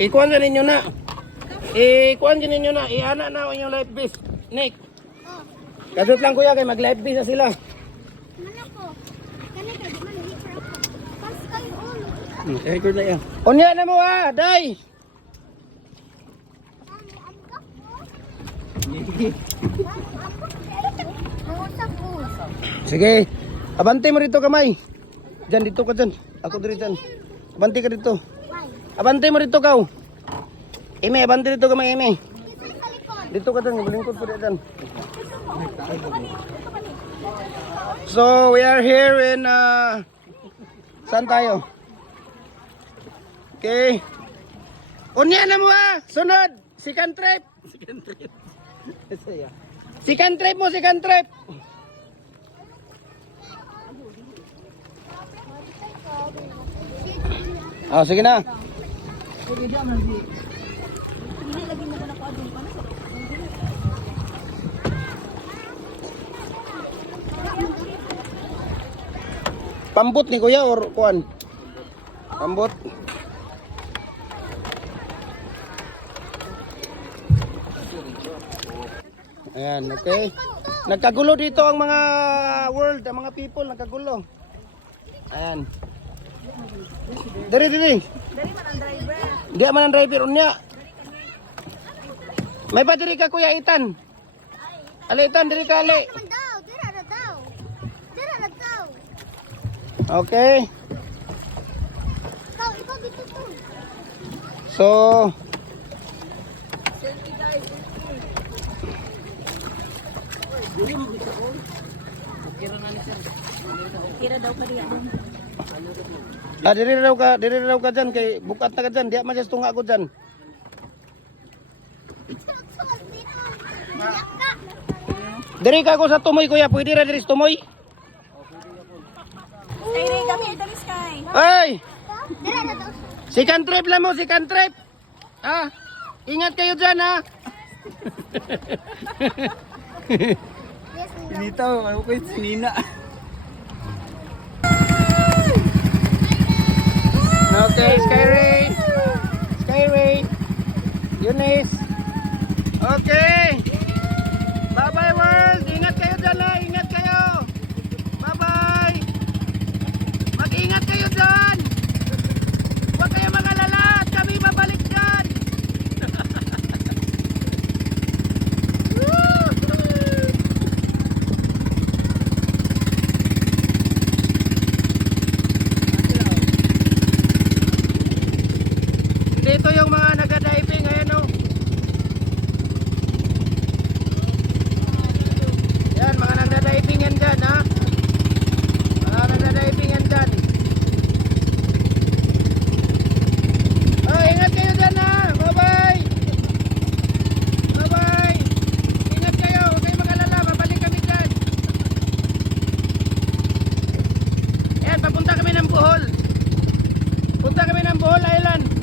Ikuan din ninyo na. Ikuan din ninyo na. Iana na ang inyong life vest. Nick. Kadot lang kuya kay mag life vest na sila. Record na yan. Unya na mo ha, day. Sige. Abante mo rito kamay. Diyan dito ka dyan. Ako dito dyan. Abante ka dito. Abante mo rito ka. Eme, abante dito kamay, Eme. Dito ka dyan, balingkod po dyan. So, we are here in saan tayo? Okay. Unya na mo ha. Sunod. Second trip. Second trip. Second trip mo, second trip. Oh, sige na. Pambot ni kuya or kuan? Pambot. Ayan, okay. Nagkagulo dito ang mga world, ang mga people, nagkagulo. Ayan. Dari. Dari man ang driver. Di man ang driver unya. May pa diri ka kuya Itan. Ali Itan diri ka ali. Okay. So Kira daw ka diyan. Diri raw ka dyan kay bukat na ka dyan, di man siya tunga ko dyan. Diri ka ko sa tumoy kuya, pwede ra diri sa tumoy? Kay kami diri sky. Ay! Second trip lang mo, second trip. Ah, ingat kayo dyan ha. Sinitaw, ako ko'y sinina. Okay, Skyray, Eunice. Okay. Bye-bye world. Ingat kayo dyan ha. Ingat kayo. Bye-bye. Mag-ingat kayo dyan. Huwag kayo mag-alala. Kami babalik dyan. Dito yung mga nag-diving, ayan o. Yan, mga nag-diving yan dyan, ha. Mga nag-diving yan dyan. Oh, ingat kayo dyan, ha. Bye-bye. Bye-bye. Ingat kayo, huwag kayo mag-alala. Babalik kami dyan. Yan, papunta kami ng Bohol. Punta kami ng Bohol Island.